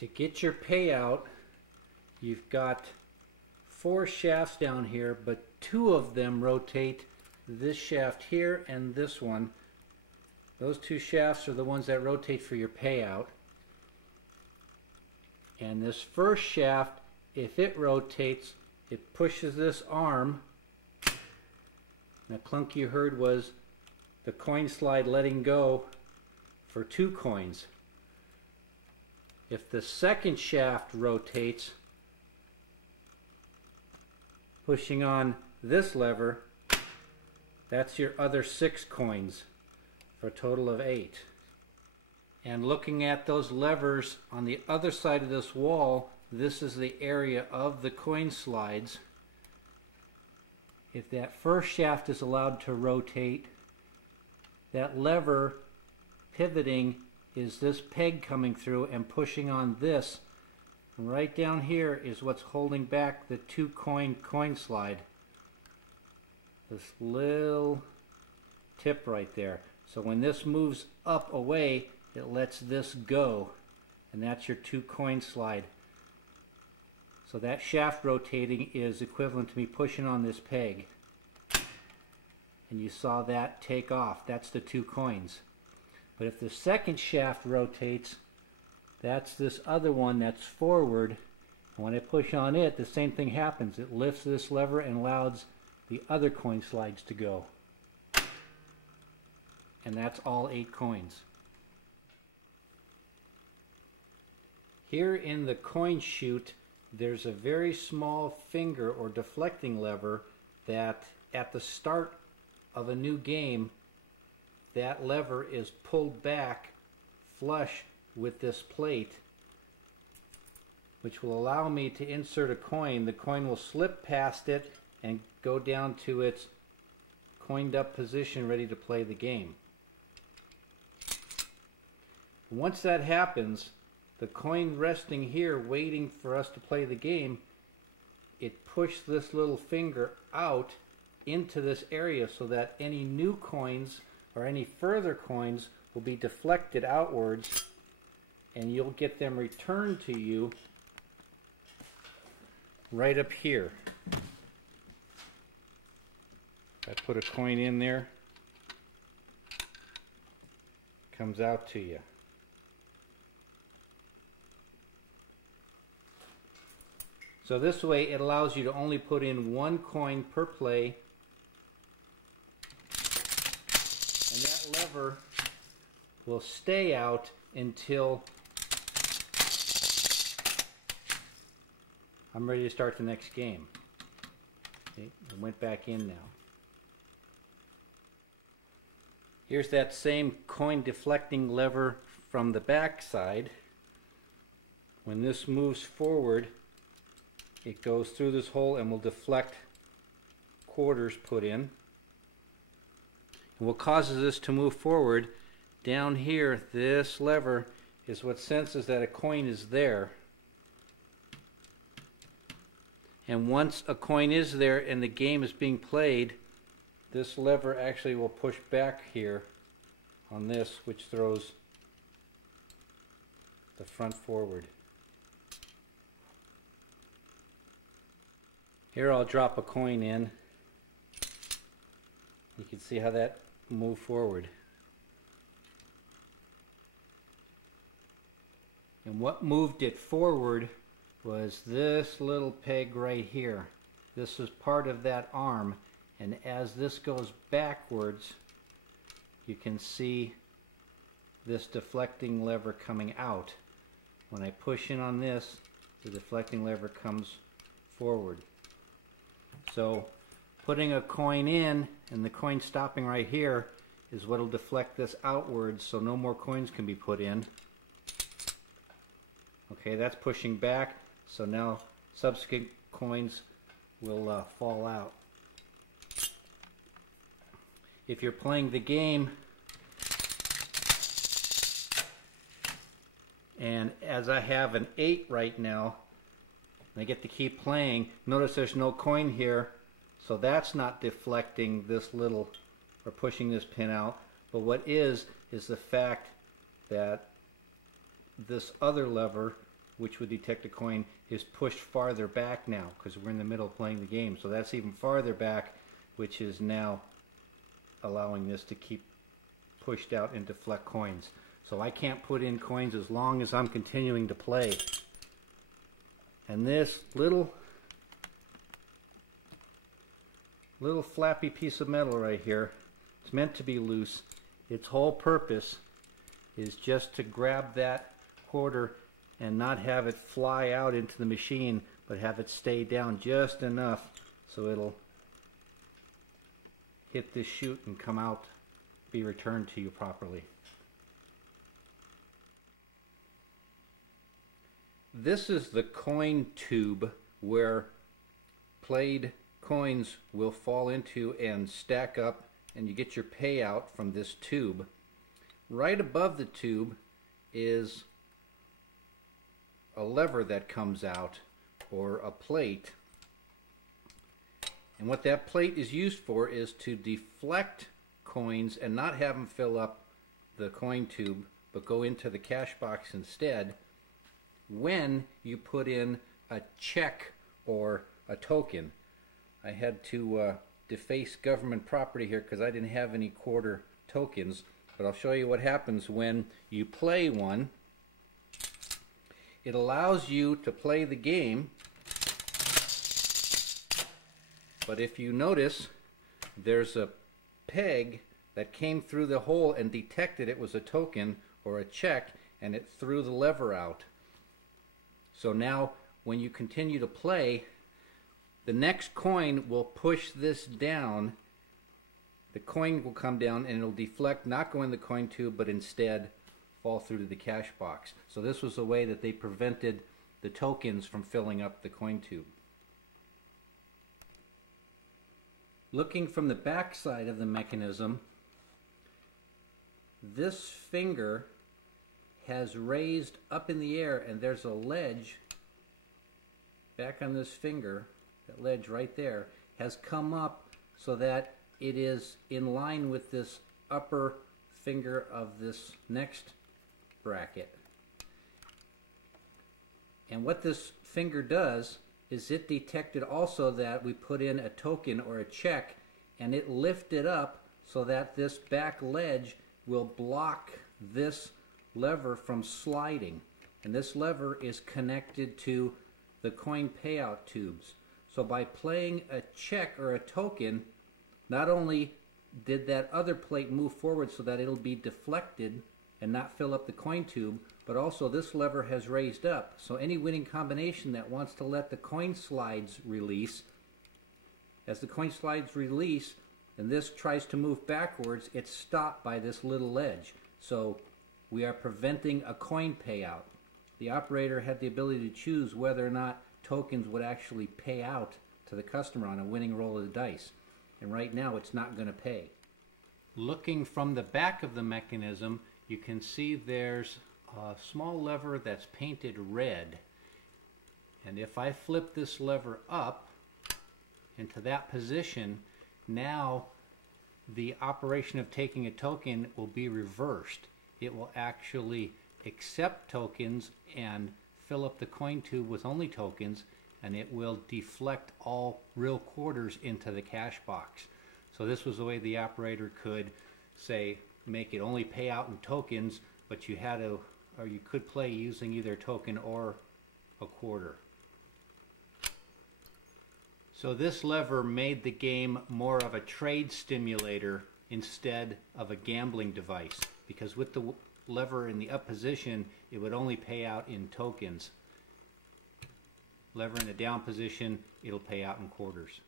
To get your payout, you've got 4 shafts down here, but 2 of them rotate this shaft here and this one. Those 2 shafts are the ones that rotate for your payout. And this first shaft, if it rotates, it pushes this arm. And the clunk you heard was the coin slide letting go for 2 coins. If the second shaft rotates, pushing on this lever, that's your other 6 coins for a total of 8. And looking at those levers on the other side of this wall, this is the area of the coin slides. If that first shaft is allowed to rotate, that lever pivoting is this peg coming through and pushing on this. And right down here is what's holding back the 2 coin slide. This little tip right there. So when this moves up away, it lets this go, and that's your 2 coin slide. So that shaft rotating is equivalent to me pushing on this peg. And you saw that take off. That's the 2 coins. But if the second shaft rotates, that's this other one that's forward. And when I push on it, the same thing happens. It lifts this lever and allows the other coin slides to go. And that's all 8 coins. Here in the coin chute, there's a very small finger or deflecting lever that at the start of a new game, that lever is pulled back flush with this plate, which will allow me to insert a coin. The coin will slip past it and go down to its coined up position ready to play the game. Once that happens, the coin resting here waiting for us to play the game, it pushes this little finger out into this area so that any new coins or any further coins will be deflected outwards, and you'll get them returned to you right up here. I put a coin in there, comes out to you. So this way it allows you to only put in 1 coin per play, and that lever will stay out until I'm ready to start the next game. Okay, it went back in now. Here's that same coin deflecting lever from the back side. When this moves forward, it goes through this hole and will deflect quarters put in. And what causes this to move forward, down here, this lever is what senses that a coin is there. And once a coin is there and the game is being played, this lever actually will push back here on this, which throws the front forward. Here I'll drop a coin in. You can see how that moved forward. And what moved it forward was this little peg right here. This is part of that arm, and as this goes backwards, you can see this deflecting lever coming out. When I push in on this, the deflecting lever comes forward. So putting a coin in and the coin stopping right here is what will deflect this outwards, so no more coins can be put in. Okay, that's pushing back, so now subsequent coins will fall out. If you're playing the game, and as I have an 8 right now, I get to keep playing. Notice there's no coin here, so that's not deflecting this little or pushing this pin out. But what is the fact that this other lever which would detect a coin, is pushed farther back now because we're in the middle of playing the game. So that's even farther back, which is now allowing this to keep pushed out and deflect coins. So I can't put in coins as long as I'm continuing to play. And this little flappy piece of metal right here, it's meant to be loose. Its whole purpose is just to grab that quarter and not have it fly out into the machine, but have it stay down just enough so it'll hit this chute and come out, be returned to you properly. This is the coin tube where played coins will fall into and stack up, and you get your payout from this tube. Right above the tube is a lever that comes out, or a plate. And what that plate is used for is to deflect coins and not have them fill up the coin tube, but go into the cash box instead when you put in a check or a token. I had to deface government property here because I didn't have any quarter tokens, but I'll show you what happens when you play one. It allows you to play the game, but if you notice, there's a peg that came through the hole and detected it was a token or a check, and it threw the lever out. So now when you continue to play, the next coin will push this down. The coin will come down and it'll deflect, not go in the coin tube, but instead fall through to the cash box. So this was a way that they prevented the tokens from filling up the coin tube. Looking from the back side of the mechanism, this finger has raised up in the air, and there's a ledge back on this finger. That ledge right there has come up so that it is in line with this upper finger of this next bracket. And what this finger does is it detected also that we put in a token or a check, and it lifted up so that this back ledge will block this lever from sliding. And this lever is connected to the coin payout tubes. So by playing a check or a token, not only did that other plate move forward so that it'll be deflected and not fill up the coin tube, but also this lever has raised up. So any winning combination that wants to let the coin slides release, as the coin slides release and this tries to move backwards, it's stopped by this little ledge. So we are preventing a coin payout. The operator had the ability to choose whether or not tokens would actually pay out to the customer on a winning roll of the dice. And right now it's not going to pay. Looking from the back of the mechanism, you can see there's a small lever that's painted red. And if I flip this lever up into that position, now the operation of taking a token will be reversed. It will actually accept tokens and fill up the coin tube with only tokens, and it will deflect all real quarters into the cash box. So this was the way the operator could say, make it only pay out in tokens, but you had to, or you could play using either a token or a quarter. So this lever made the game more of a trade stimulator instead of a gambling device, because with the lever in the up position, it would only pay out in tokens. Lever in the down position, it'll pay out in quarters.